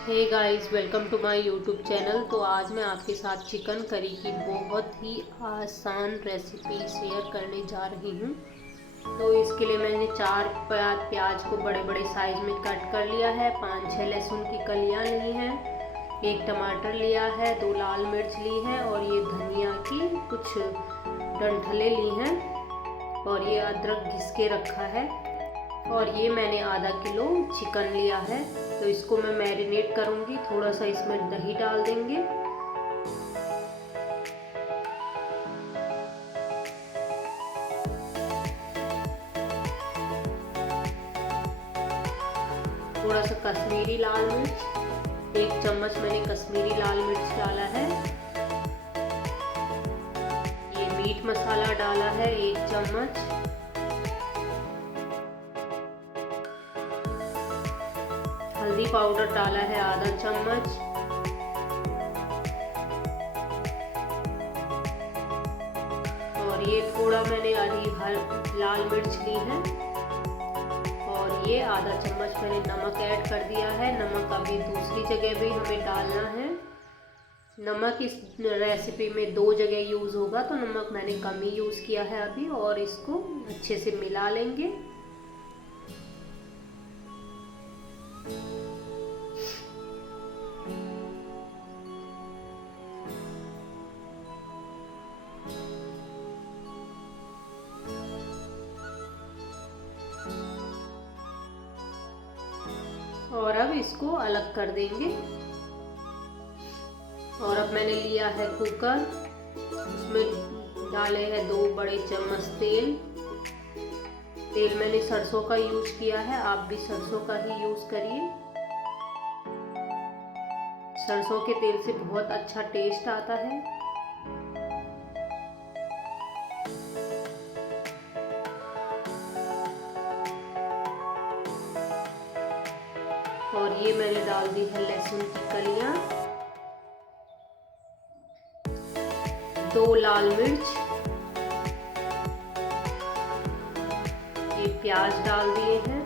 Hey guys, welcome to my YouTube channel. तो आज मैं आपके साथ चिकन करी की बहुत ही आसान रेसिपी शेयर करने जा रही हूँ। तो इसके लिए मैंने 4 प्याज को बड़े बड़े साइज में कट कर लिया है, 5-6 लहसुन की कलियाँ ली हैं, 1 टमाटर लिया है, 2 लाल मिर्च ली है और ये धनिया की कुछ डंठलें ली हैं और ये अदरक घिस के रखा है और ये मैंने आधा किलो चिकन लिया है। तो इसको मैं मैरिनेट करूंगी। थोड़ा सा इसमें दही डाल देंगे, थोड़ा सा कश्मीरी लाल मिर्च, 1 चम्मच मैंने कश्मीरी लाल मिर्च डाला है। ये मीट मसाला डाला है 1 चम्मच, हल्दी पाउडर डाला है आधा चम्मच, और ये थोड़ा मैंने हरी लाल मिर्च ली है और ये आधा चम्मच मैंने नमक ऐड कर दिया है। नमक अभी दूसरी जगह भी हमें डालना है। नमक इस रेसिपी में 2 जगह यूज़ होगा, तो नमक मैंने कम ही यूज़ किया है अभी। और इसको अच्छे से मिला लेंगे। और अब इसको अलग कर देंगे। और अब मैंने लिया है कुकर, उसमें डाले हैं 2 बड़े चम्मच तेल। तेल मैंने सरसों का यूज़ किया है, आप भी सरसों का ही यूज़ करिए। सरसों के तेल से बहुत अच्छा टेस्ट आता है। और ये मैंने डाल दी है लहसुन की कलियां, 2 लाल मिर्च, ये प्याज डाल दिए हैं,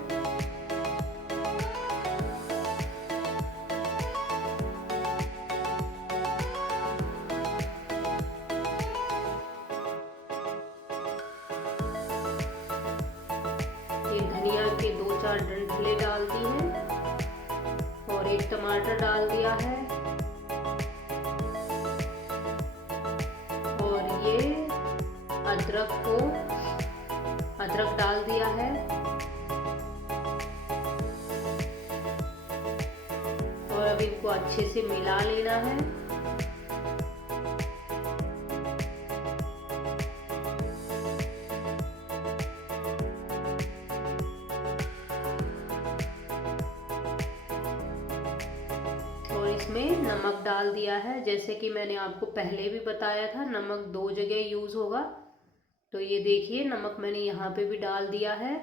ये धनिया के 2-4 डंठलें डाल दी हैं और 1 टमाटर डाल दिया है। और ये अदरक डाल दिया है और अब इनको अच्छे से मिला लेना है। और इसमें नमक डाल दिया है, जैसे कि मैंने आपको पहले भी बताया था, नमक 2 जगह यूज़ होगा। तो ये देखिए, नमक मैंने यहाँ पे भी डाल दिया है।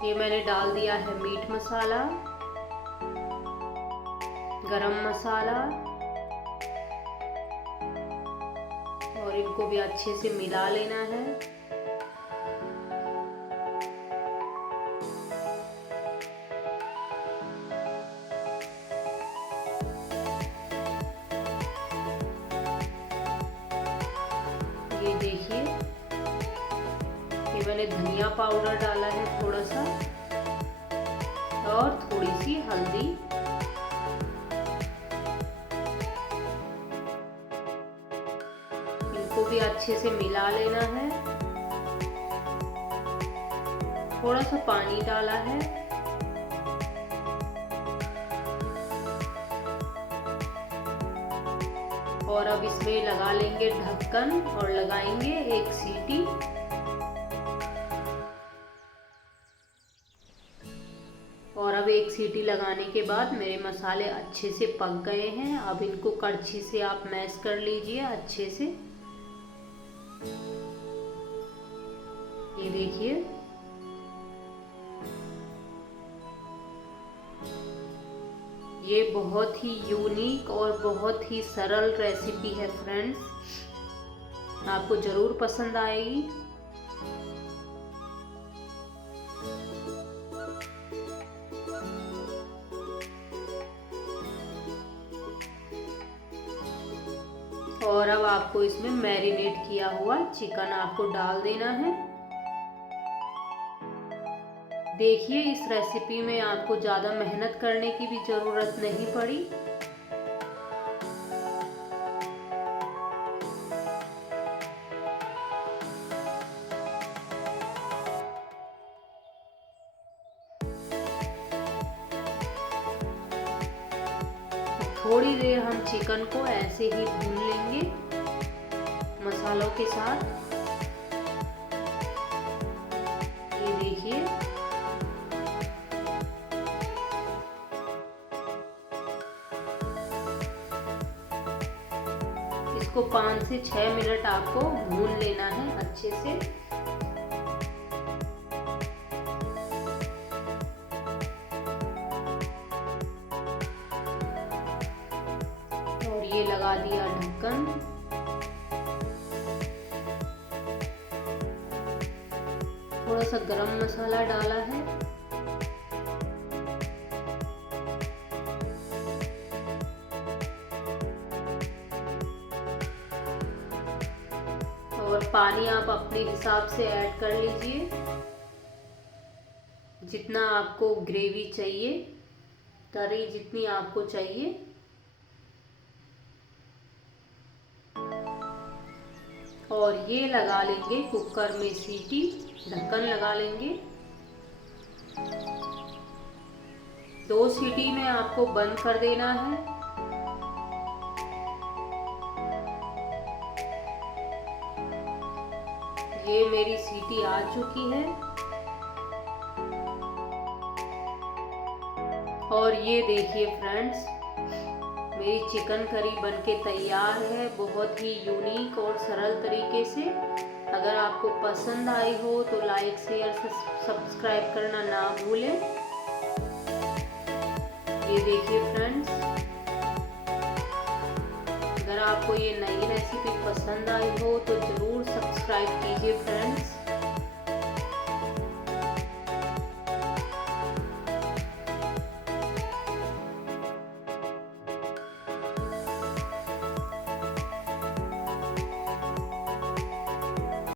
ये मैंने डाल दिया है मीट मसाला, गरम मसाला, और इनको भी अच्छे से मिला लेना है। ये देखिए, ये मैंने धनिया पाउडर डाला है थोड़ा सा और थोड़ी सी हल्दी। इनको भी अच्छे से मिला लेना है। थोड़ा सा पानी डाला है और अब इसमें लगा लेंगे ढक्कन और लगाएंगे 1 सीटी। और अब 1 सीटी लगाने के बाद मेरे मसाले अच्छे से पक गए हैं। अब इनको कड़छी से आप मैश कर लीजिए अच्छे से। ये देखिए, ये बहुत ही यूनिक और बहुत ही सरल रेसिपी है फ्रेंड्स, आपको ज़रूर पसंद आएगी। और अब आपको इसमें मैरिनेट किया हुआ चिकन आपको डाल देना है। देखिए इस रेसिपी में आपको ज़्यादा मेहनत करने की भी ज़रूरत नहीं पड़ी। थोड़ी देर हम चिकन को ऐसे ही भून लेंगे मसालों के साथ। ये देखिए इसको 5 से 6 मिनट आपको भून लेना है अच्छे से। और ये लगा दिया ढक्कन। थोड़ा सा गरम मसाला डाला है। और पानी आप अपने हिसाब से ऐड कर लीजिए, जितना आपको ग्रेवी चाहिए, तरी जितनी आपको चाहिए। और ये लगा लेंगे कुकर में सीटी, ढक्कन लगा लेंगे। 2 सीटी में आपको बंद कर देना है। ये मेरी सीटी आ चुकी है। और ये देखिए फ्रेंड्स, मेरी चिकन करी बनके तैयार है, बहुत ही यूनिक और सरल तरीके से। अगर आपको पसंद आई हो तो लाइक शेयर सब्सक्राइब करना ना भूलें। ये देखिए फ्रेंड्स, अगर आपको ये नई रेसिपी पसंद आई हो तो ज़रूर सब्सक्राइब कीजिए फ्रेंड्स।